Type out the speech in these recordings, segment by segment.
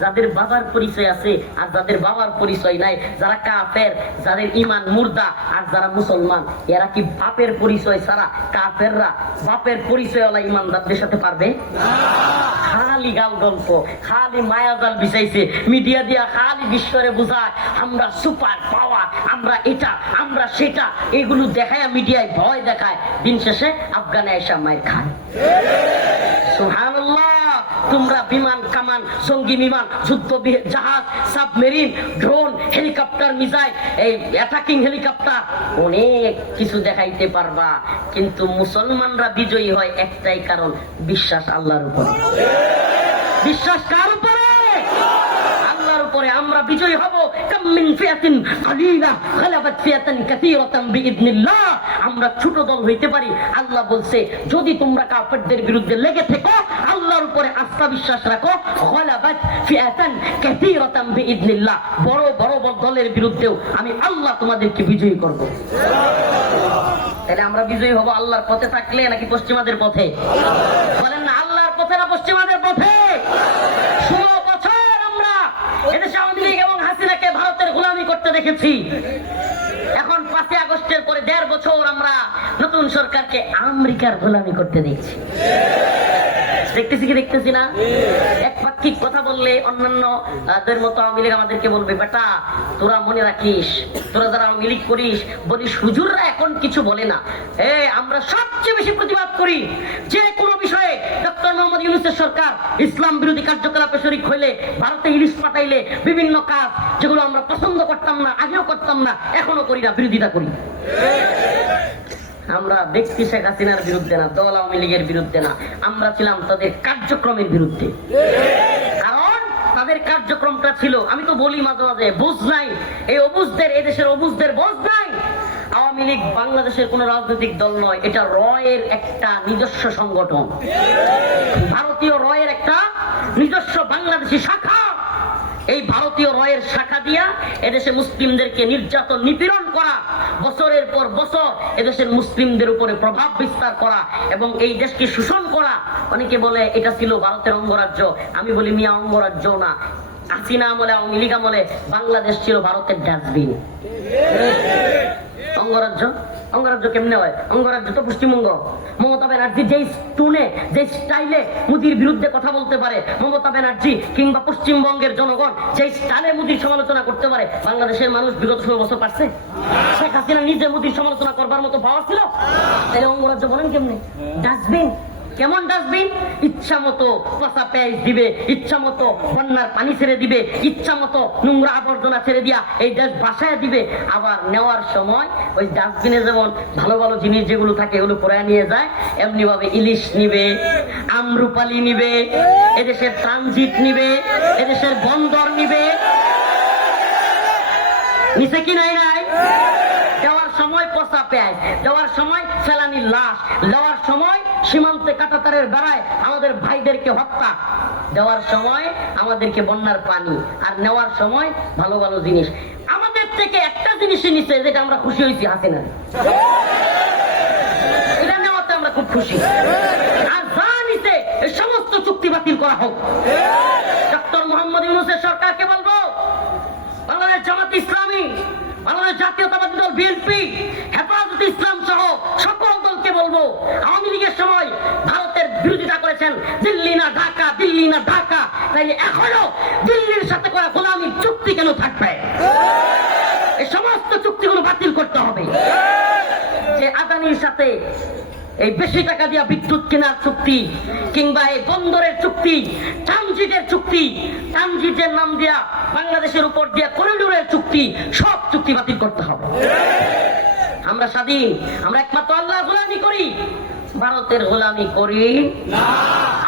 যাদের বাবার পরিচয় আছে আর যাদের বাবার পরিচয় নাই, যারা কাফের, যাদের ঈমান মুর্দা আর যারা মুসলমান, এরা কি বাপের পরিচয় ছাড়া, কাফেররা বাপের পরিচয়ওয়ালা ঈমানদারদের সাথে পারবে না? খালি গাল গল্প, খালি মায়াজাল বিছাইছে মিডিয়া দিয়া, খালি বিশ্বরে বুঝায় আমরা সুপার পাওয়ার, আমরা এটা আমরা সেটা, এগুলো দেখায় মিডিয়ায় ভয় দেখায়, দিন শেষে আফগানে এসে মায়ের খায়। সুবহানাল্লাহ। তোমরা বিমান কামান, জঙ্গি বিমান, যুদ্ধ জাহাজ, সাবমেরিন, ড্রোন, হেলিকপ্টার, মিসাইল, এই অ্যাটাকিং হেলিকপ্টার, অনেক কিছু দেখাইতে পারবা, কিন্তু মুসলমানরা বিজয়ী হয় একটাই কারণ, বিশ্বাস আল্লাহর উপরে। বিশ্বাস কার উপরে? আল্লাহর উপরে। আমরা বিজয়ী হব। কাম মিন ফিয়াতিন কালিলা গালাবাত ফিয়াতান কাসীরাতান বিইذنিল্লাহ। আমরা ছোট দল হইতে পারি, আল্লাহ বলছে যদি তোমরা কাফেরদের বিরুদ্ধে লেগে থেকো, আল্লাহর উপরে আস্থা বিশ্বাস রাখো, গালাবাত ফিয়াতান কাসীরাতান বিইذنিল্লাহ, বড় বড় দলের বিরুদ্ধেও আমি আল্লাহ তোমাদেরকে বিজয়ী করব। তাহলে আমরা বিজয়ী হব আল্লাহর পথে থাকলে নাকি পশ্চিমাদের পথে? বলেন না, আল্লাহর পথে না পশ্চিমাদের পথে? 16 বছর আমরা এদেশে আওয়ামী লীগ এবং হাসিনাকে ভারতের গোলামি করতে দেখেছি। এখন 5 আগস্টের পরে 1.5 বছর আমরা নতুন সরকারকে আমেরিকার গোলামি করতে দেখছি। দেখতেছি কি দেখতেছি না? একপাক্ষিক কথা বললে অন্যান্য দের মতো আওয়ামী লীগ আমাদেরকে বলবে, বেটা তোরা মনে রাখিস, তোরা যারা আওয়ামী লীগ করিস, বলিস হুজুররা এখন কিছু বলে না। আমরা সবচেয়ে বেশি প্রতিবাদ করি যে কোনো বিষয়ে। ডক্টর মোহাম্মদ ইউনূসের সরকার ইসলাম বিরোধী কার্যকলাপে শরীক হইলে, ভারতে ইলিশ পাঠাইলে, বিভিন্ন কাজ যেগুলো আমরা পছন্দ করতাম না, আগেও করতাম না, এখনো করি না, বিরোধিতা করি। আমরা ব্যক্তি শেখ হাসিনার বিরুদ্ধে না, দল আওয়ামী লীগের বিরুদ্ধে না, আমরা ছিলাম তাদের কার্যক্রমের বিরুদ্ধে। কারণ তাদের কার্যক্রমটা ছিল, আমি তো বলি মাঝে মাঝে, বুঝ নাই, এই অবুঝদের, এদেশের অবুঝদের বোঝ নাই। আওয়ামী লীগ বাংলাদেশের কোন রাজনৈতিক দল নয়, এটা রয়ের একটা নিজস্ব সংগঠন, ভারতীয় রয়ের একটা নিজস্ব বাংলাদেশি শাখা। এই ভারতীয় রয়ের শাখা দিয়া এদেশে মুসলিমদেরকে নির্যাতন নিপীড়ন করা, বছরের পর বছর এদেশের মুসলিমদের উপরে প্রভাব বিস্তার করা এবং এই দেশকে শোষণ করা। অনেকে বলে এটা ছিল ভারতের অঙ্গরাজ্য, আমি বলি মিয়া অঙ্গরাজ্য না। হাসিনা আমলে, আওয়ামী লীগ আমলে বাংলাদেশ ছিল ভারতের ডাস্টবিন। অঙ্গরাজ্য, অঙ্গরাজ্য কেমনে হয়? অঙ্গরাজ্য তো পশ্চিমবঙ্গ। মমতা ব্যানার্জি যেই টুনে, যে স্টাইলে মোদির বিরুদ্ধে কথা বলতে পারে, মমতা ব্যানার্জি কিংবা পশ্চিমবঙ্গের জনগণ যেই স্টাইলে মোদির সমালোচনা করতে পারে, বাংলাদেশের মানুষ বিগত 16 বছর পারছে? শেখ হাসিনা নিজে মোদির সমালোচনা করবার মতো পাওয়া ছিল? তাহলে অঙ্গরাজ্য বলেন কেমনে? ডাস্টবিন। কেমন ডাস্টবিন? ইচ্ছা মতো পচা পেঁয়াজ দিবে, ইচ্ছা মতো বন্যার পানি ছেড়ে দিবে, ইচ্ছা মতো নোংরা আবর্জনা ছেড়ে দিয়া এই দেশ বাসায় দিবে। আবার নেওয়ার সময় ওই ডাস্টবিনে যেমন ভালো ভালো জিনিস যেগুলো থাকে এগুলো পরে নিয়ে যায়, এমনি ভাবে ইলিশ নিবে, আমরুপালি নিবে, এদেশের ট্রানজিট নিবে, এদেশের বন্দর নিবে। নিচে কি নাই? নাই। দেওয়ার সময় পচা পেঁয়াজ, দেওয়ার সময় ফেলানির লাশ, দেওয়ার সময় সীমান্তে কাঁটাতারের বেড়ায় আমাদের ভাইদেরকে হত্যা, দেওয়ার সময় আমাদেরকে বন্যার পানি, আর নেওয়ার সময় ভালো ভালো জিনিস। আমাদের থেকে একটা জিনিসই নিচ্ছে, যেটা আমরা খুশি হয়েছি, হাসিনা। এটা নেওয়াতে আমরা খুব খুশি। আর যা নিচ্ছে এই সমস্ত চুক্তি বাতিল করা হোক। ডক্টর মোহাম্মদ ইউনূসের সরকারকে বলবো, বাংলাদেশ জামাত ইসলামী, বাংলাদেশ জাতীয়তাবাদী দল বিএনপি, হেফাজতে ইসলাম সহ সকল দলকে বলবো, আওয়ামী লীগের সময় ভারতের বিরোধিতা করেছেন, দিল্লি না ঢাকা, দিল্লি না ঢাকা, তাইলে এখনো দিল্লির সাথে করা গোলামির চুক্তি কেন থাকবে? এই সমস্ত চুক্তিগুলো বাতিল করতে হবে। যে আদানির সাথে এই বেশি টাকা দিয়া বিদ্যুৎ কেনার চুক্তি, কিংবা এই বন্দরের চুক্তি, ট্রানজিটের চুক্তি, ট্রানজিটের নাম দিয়া বাংলাদেশের উপর দিয়া করিডোরের চুক্তি, সব চুক্তি বাতিল করতে হবে। আমরা স্বাধীন, আমরা একমাত্র আল্লাহর গোলামি করি, ভারতের গোলামি করি না।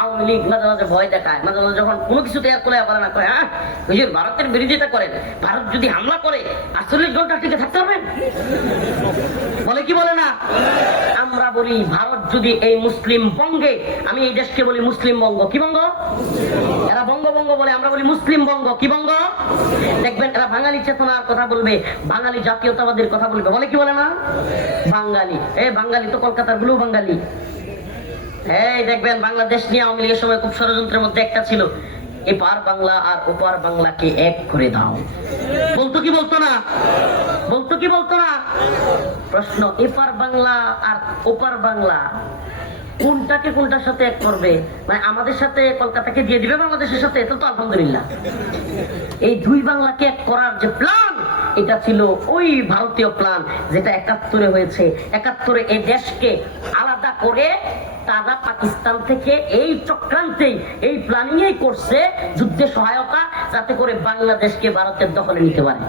আওয়ামী লীগ মাঝে মাঝে ভয় দেখায়, মাঝে মাঝে যখন কোনো কিছু তৈরি করে পারে না, কয় হ্যাঁ হুজুর ভারতের বিরোধিতা করেন, ভারত যদি হামলা করে 48 ঘন্টা টিকে থাকতে পারবেন? বলে কি বলে না? আমরা বলি ভারত যদি এই মুসলিম বঙ্গে, আমি এই দেশকে বলি মুসলিম বঙ্গ। কি বঙ্গ? এরা বঙ্গবঙ্গ বলে, আমরা বলি মুসলিম বঙ্গ। কি বঙ্গ? দেখবেন এরা বাঙালি চেতনার কথা বলবে, বাঙালি জাতীয়তাবাদের কথা বলবে। বলে কি বলে না? বাঙালি। বাঙালি তো কলকাতার ব্লু বাঙালি। এই দেখবেন বাংলাদেশ নিয়ে আওয়ামী লীগের সময় খুব ষড়যন্ত্রের মধ্যে একটা ছিল, এপার বাংলা আর ওপার বাংলাকে এক করে দাও। বলতো কি বলতো না? বলতো কি বলতো না? প্রশ্ন, এপার বাংলা আর ওপার বাংলা কোনটাকে কোনটার সাথে এক করবে? মানে আমাদের সাথে কলকাতাকে দিয়ে দিবে বাংলাদেশের সাথে, এটা তো আলহামদুলিল্লাহ। এই দুই বাংলাকে এক করার যে প্ল্যান, এটা ছিল ওই ভারতীয় প্ল্যান যেটা ৭১ হয়েছে। ৭১ এই দেশকে আলাদা করে তারা পাকিস্তান থেকে এই চক্রান্তেই, এই প্ল্যানিংই করছে যুদ্ধে সহায়তা, যাতে করে বাংলাদেশকে ভারতের দখলে নিতে পারে।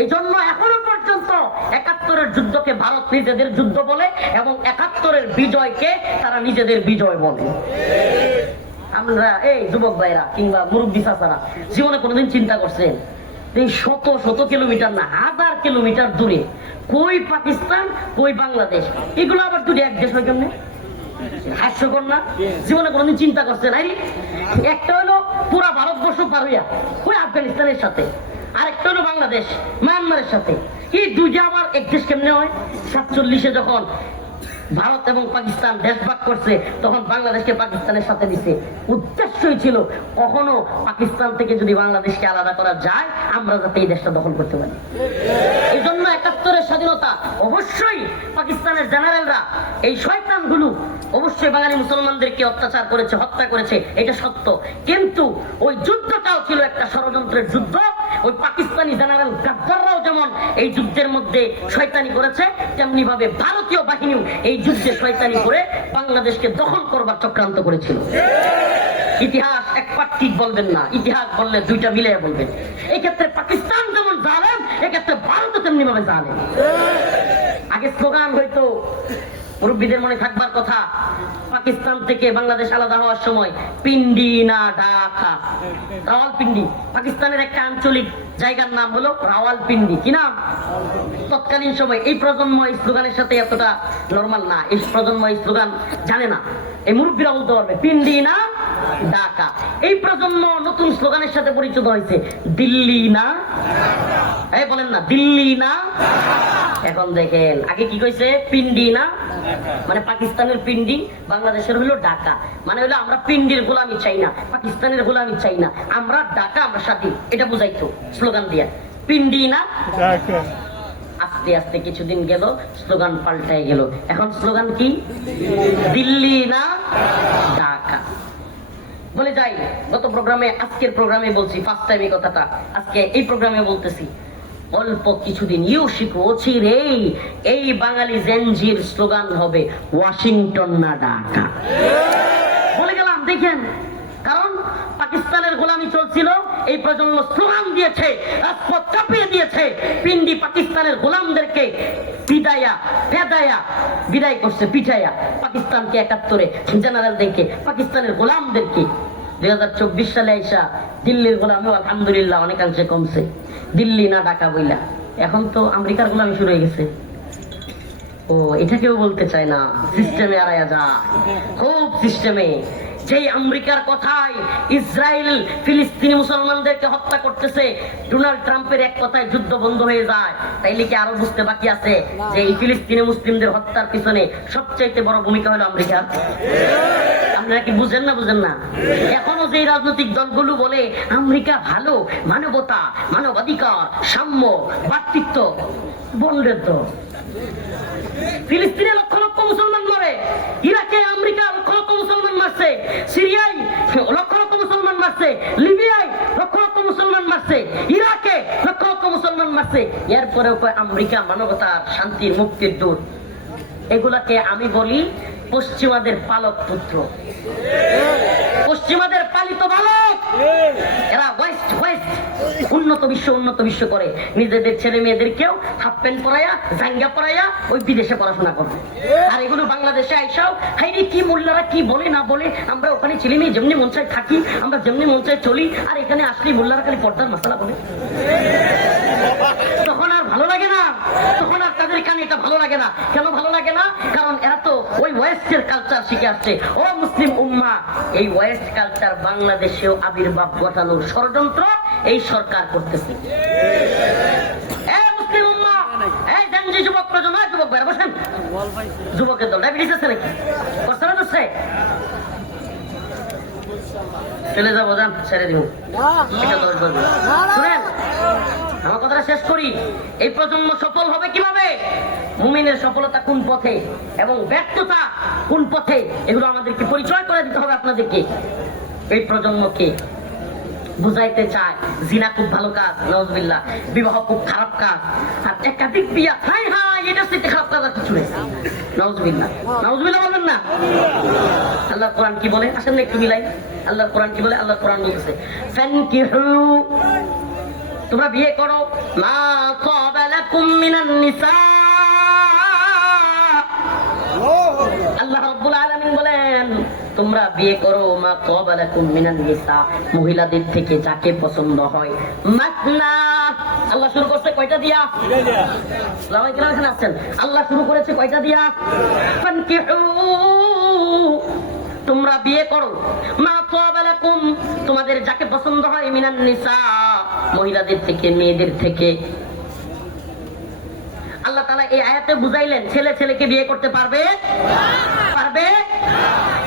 এই জন্য এখনো পর্যন্ত ৭১ যুদ্ধকে ভারত নিজেদের যুদ্ধ বলে এবং ৭১ বিজয়কে তারা নিজেদের বিজয় বলে। আমরা এই যুবক ভাইরা কিংবা মুরব্বী চাচারা জীবনে কোনোদিন চিন্তা করছেন এই শত শত কিলোমিটার না, ১০০০ কিলোমিটার দূরে কই পাকিস্তান কই বাংলাদেশ, এগুলো আবার দুটো এক দেশ হয় কেমনে? হাস্যকর না? জীবনে কোনোদিন চিন্তা করছেন? একটা হলো পুরা ভারতবর্ষ পার হইয়া ওই আফগানিস্তানের সাথে, আরেকটা হলো বাংলাদেশ মায়ানমারের সাথে। এই দুইটা আবার এক দেশ কেমনে হয়? ৪৭ যখন ভারত এবং পাকিস্তান দেশ ভাগ করছে, তখন বাংলাদেশকে পাকিস্তানের সাথে দিছে। উদ্দেশ্যই ছিল কখনো পাকিস্তান থেকে যদি বাংলাদেশকে আলাদা করা যায়, আমরা যাতে এই দেশটা দখল করতে পারি। এই জন্য ৭১ স্বাধীনতা অবশ্যই পাকিস্তানের জেনারেলরা, এই শয়তানগুলো অবশ্যই বাঙালি মুসলমানদেরকে অত্যাচার করেছে, হত্যা করেছে, এটা সত্য। কিন্তু ওই যুদ্ধটাও ছিল একটা ষড়যন্ত্রের যুদ্ধ। ওই পাকিস্তানি জেনারেল গাদ্দাররাও যেমন এই যুদ্ধের মধ্যে শয়তানি করেছে, তেমনি ভাবে ভারতীয় বাহিনীও এই যুদ্ধে শয়তানি করে বাংলাদেশকে দখল করবার চক্রান্ত করেছিল। ইতিহাস এক পাট্টিক বলবেন না, ইতিহাস বললে দুইটা মিলে বলবেন। এই ক্ষেত্রে পাকিস্তান যেমন জালেম, এক্ষেত্রে ভারতও তেমনি ভাবে জালেম। আগে স্লোগান হয়তো মুরব্বীদের মনে থাকবার কথা, পাকিস্তান থেকে বাংলাদেশ আলাদা হওয়ার সময় পিন্ডি না ঢাকা, রাওয়ালপিন্ডি, পাকিস্তানের একটা আঞ্চলিক জায়গার নাম হলো রাওয়ালপিন্ডি। কি নাম? তৎকালীন সময় এই প্রজন্ম এই স্লোগানের সাথে এতটা নরমাল না, এই প্রজন্ম এই স্লোগান জানে না। এই মুরব্বীরা বলতে পারবে পিন্ডি না ঢাকা। এই প্রজন্ম নতুন স্লোগানের সাথে পরিচিত হয়েছে, দিল্লি না, এই বলেন না দিল্লি না। এখন দেখেন আগে কি কইছে? পিন্ডি না, মানে পাকিস্তানের পিন্ডি, বাংলাদেশের হলো ঢাকা। মানে হলো আমরা পিন্ডির গোলামি চাই না, পাকিস্তানের গোলামি চাই না, আমরা ঢাকা, আমরা স্বাধীন, এটা বুঝাইতো স্লোগান দিয়া। পিন্ডি না ঢাকা। আস্তে আস্তে কিছুদিন গেল, স্লোগান পাল্টায় গেল। এখন স্লোগান কি? দিল্লি না ঢাকা। বলে যাই, গত প্রোগ্রামে, আজকের প্রোগ্রামে বলছি, ফার্স্ট টাইম এই কথাটা আজকে এই প্রোগ্রামে বলতেছি। অল্প কিছুদিন অচিরেই এই বাঙালি জেনজির স্লোগান হবে ওয়াশিংটন না ঢাকা। বলে গেলাম, দেখেন, কারণ পাকিস্তানের গোলামি চলছিল, এই প্রজন্ম স্লোগান দিয়েছে, রাজপথ চাপিয়ে দিয়েছে, পিন্ডি পাকিস্তানের গোলামদেরকে বিদায় করছে, পিঠাইয়া পাকিস্তানকে ৭১ জেনারেলদেরকে, পাকিস্তানের গোলামদেরকে। ২০২৪ সালে আইসা দিল্লির গোলামি আলহামদুলিল্লাহ অনেকাংশে কমছে, দিল্লি না ঢাকা বইলা। এখন তো আমেরিকার গোলামি শুরু হয়ে গেছে। ও, এটা কেউ বলতে চায় না, সিস্টেমে আড়াইয়া যা, খুব সিস্টেমে। যেই আমেরিকার কথায় ইসরায়েল ফিলিস্তিনি মুসলমানদেরকে হত্যা করতেছে, ডোনাল্ড ট্রাম্পের এক কথায় যুদ্ধ বন্ধ হয়ে যায়, তাইলে কি আরো বুঝতে বাকি আছে যে এই ফিলিস্তিনি মুসলিমদের হত্যার পিছনে সবচাইতে বড় ভূমিকা হলো আমেরিকার? আপনারা কি বুঝেন না? বুঝেন না? এখনো যে রাজনৈতিক দলগুলো বলে আমেরিকা ভালো, মানবতা, মানবাধিকার, সাম্য, ভ্রাতৃত্ব, বন্ডের দল। ফিলিস্তিনে লক্ষ লক্ষ মুসলমান মরে, ইরাকে আমেরিকা লক্ষ লক্ষ মুসলমান মারছে, সিরিয়ায় লক্ষ লক্ষ মুসলমান মারছে, লিবিয়ায় লক্ষ লক্ষ মুসলমান মারছে, ইরাকে লক্ষ লক্ষ মুসলমান মারছে। এরপরেও আমেরিকা মানবতার, শান্তির, মুক্তির দূত। এগুলাকে আমি বলি পশ্চিমাদের পালক পুত্র, পশ্চিমাদের পালিত বালক। এরা ওয়েস্ট উন্নত বিশ্ব করে নিজেদের ছেলে মেয়েদেরকেও হাফ প্যান্ট পরাইয়া, জাঙ্গা পরাইয়া ওই বিদেশে পড়াশোনা করে। আর এগুলো বাংলাদেশে আইসাও হাইরে কি মোল্লারা কি বলে না বলে, আমরা ওখানে ছেলে মেয়ে যেমনি মন চায় থাকি, আমরা যেমনি মন চায় চলি, আর এখানে আসলে মোল্লারা খালি পর্দার মশলা বলে। তখন আর ভালো লাগে না, তখন আর তাদের কানে এটা ভালো লাগে না। কেন ভালো লাগে না? কারণ এরা তো ওই ওয়েস্টের কালচার শিখে আসছে। ও মুসলিম উম্মাহ, এই ওয়েস্ট কালচার বাংলাদেশেও আবির্ভাব ঘটানোর ষড়যন্ত্র এই সরকার করতেছে। মুসলিম উম্মাহ, এই জানজি যুবক প্রজন্ম, যুবক ভাইরা বসেন। যুবকের দল ডায়াবেটিস আছে নাকি? চলে যাবো, যান, ছেড়ে দিব। শুনেন, আমার কথাটা শেষ করি। এই প্রজন্ম সফল হবে কিভাবে, মুমিনের সফলতা কোন পথে এবং ব্যর্থতা কোন পথে, এগুলো আমাদেরকে পরিচয় করে দিতে হবে আপনাদেরকে। এই প্রজন্মকে বুঝাইতে চায় জিনা খুব ভালো কাজ, নাউজুবিল্লাহ, বিবাহ খুব খারাপ কাজ, আর একাধিক বিয়া, হাই হাই, এটা সেটা খারাপ কাজ আর কিছু নেই। নাউজুবিল্লাহ, নাউজুবিল্লাহ বলবেন না। আল্লাহ কোরআন কি বলে, আসেন না একটু মিলাই। আল্লাহ কোরআন কি বলে? আল্লাহ কোরআন বলছে, ফানকিহু, তোমরা বিয়ে করো, মা তাবা লাকুম মিনান নিসা। আল্লাহ রাব্বুল আলামিন বলেন, তোমরা বিয়ে করো, মা তাবা লাকুম মিনান নিসা, মহিলাদের থেকে যাকে পছন্দ হয়। মাসনা, আল্লাহ শুরু করছে কয়টা দিয়া? লামাই কেন এখানে আছেন? আল্লাহ শুরু করেছে কয়টা দিয়া? ফানকিহু, তোমরা বিয়ে করো, মা তাবা লাকুম, তোমাদের যাকে পছন্দ হয়, মিনান নিসা, মহিলাদের থেকে, মেয়েদের থেকে। আল্লাহ তাআলা এই আয়াতে বুঝাইলেন ছেলে ছেলেকে বিয়ে করতে পারবে? পারবে?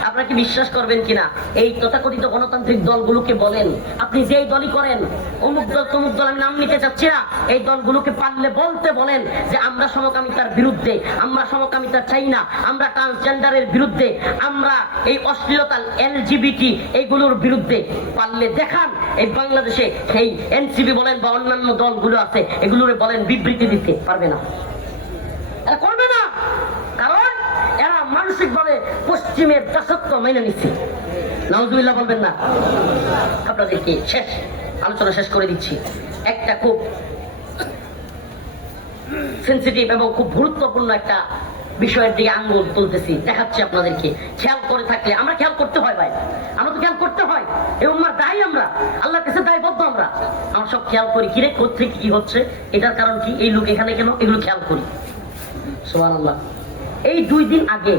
আপনারা কি বিশ্বাস করবেন কিনা? এই তথাকথিত গণতান্ত্রিক দলগুলোকে বলেন, আপনি যেই দলই করেন, অমুক দল তমুক দল, আমি নাম নিতে চাচ্ছি না, এই দলগুলোকে পারলে বলতে বলেন যে আমরা সমকামিতার বিরুদ্ধে, আমরা সমকামিতা চাই না, আমরা ট্রান্সজেন্ডারের বিরুদ্ধে, আমরা এই অশ্লীলতা এলজিবিটি এইগুলোর বিরুদ্ধে। পারলে দেখান এই বাংলাদেশে এই এনসিপি বলেন বা অন্যান্য দলগুলো আছে, এগুলোরে বলেন বিবৃতি দিতে। পারবে না, এরা করবে না, কারণ এরা মানসিক ভাবে পশ্চিমের দাসত্ব মেনে নিচ্ছে। নাউজুবিল্লাহ বলবেন না। আপনাদেরকে শেষ আলোচনা শেষ করে দিচ্ছি। একটা খুব সেন্সিটিভ এবং খুব গুরুত্বপূর্ণ একটা বিষয়ের দিকে আঙ্গুল তুলতেছি, দেখাচ্ছি আপনাদেরকে। খেয়াল করে থাকলে, আমরা খেয়াল করতে হয় ভাই, আমরা তো খেয়াল করতে হয়, এবং আমার দায়ী, আমরা আল্লাহর কাছে দায়বদ্ধ। আমরা সব খেয়াল করি, কিরে কোথেকে কি হচ্ছে, এটার কারণ কি, এই লোক এখানে কেন, এগুলো খেয়াল করি। সুবহানাল্লাহ। এই 2 দিন আগে